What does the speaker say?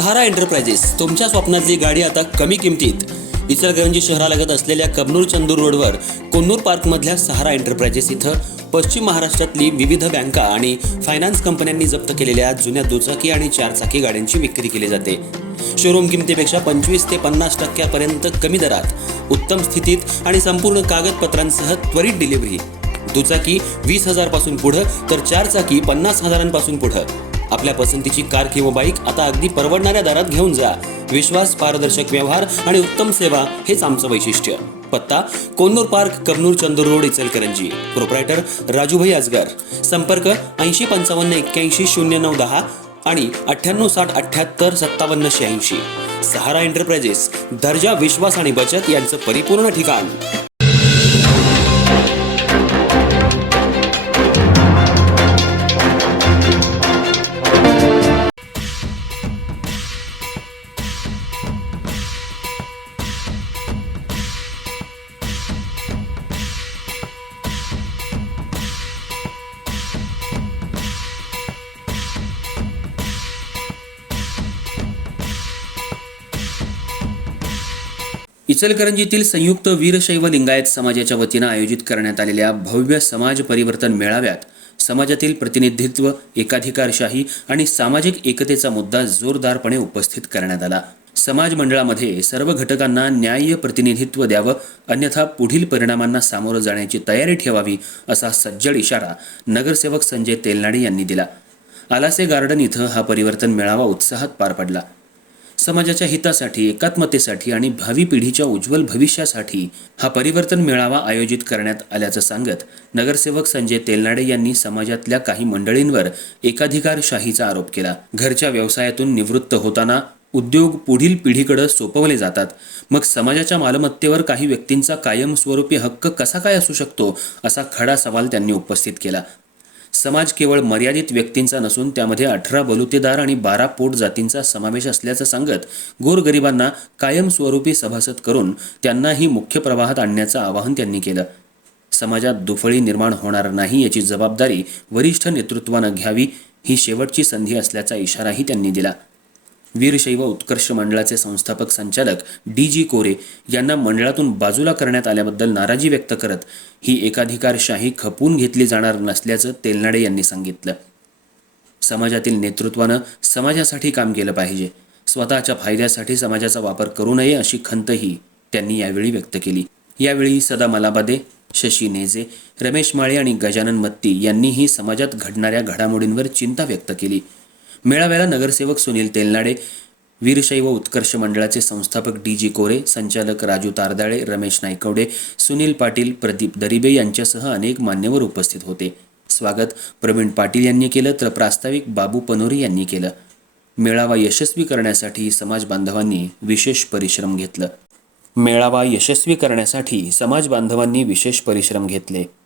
सहारा enterprises तुमच्या स्वप्नातली गाडी आता कमी किमतीत. इचलकरंजी शहरालगत असलेल्या कबनूर चंदूर रोडवर कोन्नूर पार्कमधल्या सहारा एंटरप्राइजेस इथं पश्चिम महाराष्ट्रातली विविध बँका आणि फायनान्स कंपन्यांनी जप्त केलेल्या जुन्या दुचाकी आणि चारचाकी गाड्यांची विक्री केली जाते. शोरूम किमतीपेक्षा 25 ते 50% कमी दरात, उत्तम स्थितीत आणि संपूर्ण कागदपत्रांसह त्वरित डिलिव्हरी. दुचाकी 20,000 पासून पुढे तर चारचाकी 50,000 पुढे. आपल्या पसंतीची कार किंवा बाईक आता अगदी परवडणाऱ्या दरात घेऊन जा. विश्वास, पारदर्शक व्यवहार आणि उत्तम सेवा हेच आमचं वैशिष्ट्य. पत्ता Konnur park, Kabnur Chandur road, Ichalkaranji. Proprietor Rajubhai Ajgar. संपर्क 8055810910 आणि 9860785786. सहारा एंटरप्राइजेस, दर्जा, विश्वास आणि बचत यांचं परिपूर्ण ठिकाण. इचलकरंजीतील संयुक्त वीरशैव लिंगायत समाजाच्या वतीनं आयोजित करण्यात आलेल्या भव्य समाज परिवर्तन मेळाव्यात समाजातील प्रतिनिधित्व, एकाधिकारशाही आणि सामाजिक एकतेचा मुद्दा जोरदारपणे उपस्थित करण्यात आला. समाज मंडळामध्ये सर्व घटकांना न्याय्य प्रतिनिधित्व द्यावं, अन्यथा पुढील परिणामांना सामोरं जाण्याची तयारी ठेवावी, असा सज्जड इशारा नगरसेवक संजय तेलनाडे यांनी दिला. आलासे गार्डन इथं हा परिवर्तन मेळावा उत्साहात पार पडला. समाजाच्या हितासाठी, एकात्मतेसाठी आणि भावी पिढीच्या उज्ज्वल भविष्यासाठी हा परिवर्तन मेळावा आयोजित करण्यात आल्याचं सांगत नगरसेवक संजय तेलनाडे यांनी समाजातल्या काही मंडळींवर एकाधिकारशाहीचा आरोप केला. घरच्या व्यवसायातून निवृत्त होताना उद्योग पुढील पिढीकडे सोपवले जातात. मग समाजाच्या मालमत्तेवर काही व्यक्तींचा कायमस्वरूपी हक्क कसा काय असू शकतो, असा खडा सवाल त्यांनी उपस्थित केला. समाज केवळ मर्यादित व्यक्तींचा नसून त्यामध्ये 18 बलुतेदार आणि 12 पोट जातींचा समावेश असल्याचं सांगत गोरगरिबांना कायमस्वरूपी सभासद करून त्यांनाही मुख्य प्रवाहात आणण्याचं आवाहन त्यांनी केलं. समाजात दुफळी निर्माण होणार नाही याची जबाबदारी वरिष्ठ नेतृत्वानं घ्यावी, ही शेवटची संधी असल्याचा इशाराही त्यांनी दिला. वीरशैव उत्कर्ष मंडळाचे संस्थापक संचालक D.G. कोरे यांना मंडळातून बाजूला करण्यात आल्याबद्दल नाराजी व्यक्त करत ही एकाधिकारशाही खपवून घेतली जाणार नसल्याचं तेलनाडे यांनी सांगितलं. समाजातील नेतृत्वानं समाजासाठी काम केलं पाहिजे, स्वतःच्या फायद्यासाठी समाजाचा वापर करू नये, अशी खंतही त्यांनी यावेळी व्यक्त केली. यावेळी सदा मलाबादे, शशी नेजे, रमेश माळे आणि गजानन मत्ती यांनीही समाजात घडणाऱ्या घडामोडींवर चिंता व्यक्त केली. मेळाव्याला नगरसेवक सुनील तेलनाडे, वीरशैव उत्कर्ष मंडळाचे संस्थापक D.G. कोरे, संचालक राजू तारदाळे, रमेश नायकवडे, सुनील पाटील, प्रदीप दरिबे यांच्यासह अनेक मान्यवर उपस्थित होते. स्वागत प्रवीण पाटील यांनी केलं तर प्रास्ताविक बाबू पनोरी यांनी केलं. मेळावा यशस्वी करण्यासाठी समाज बांधवांनी विशेष परिश्रम घेतले.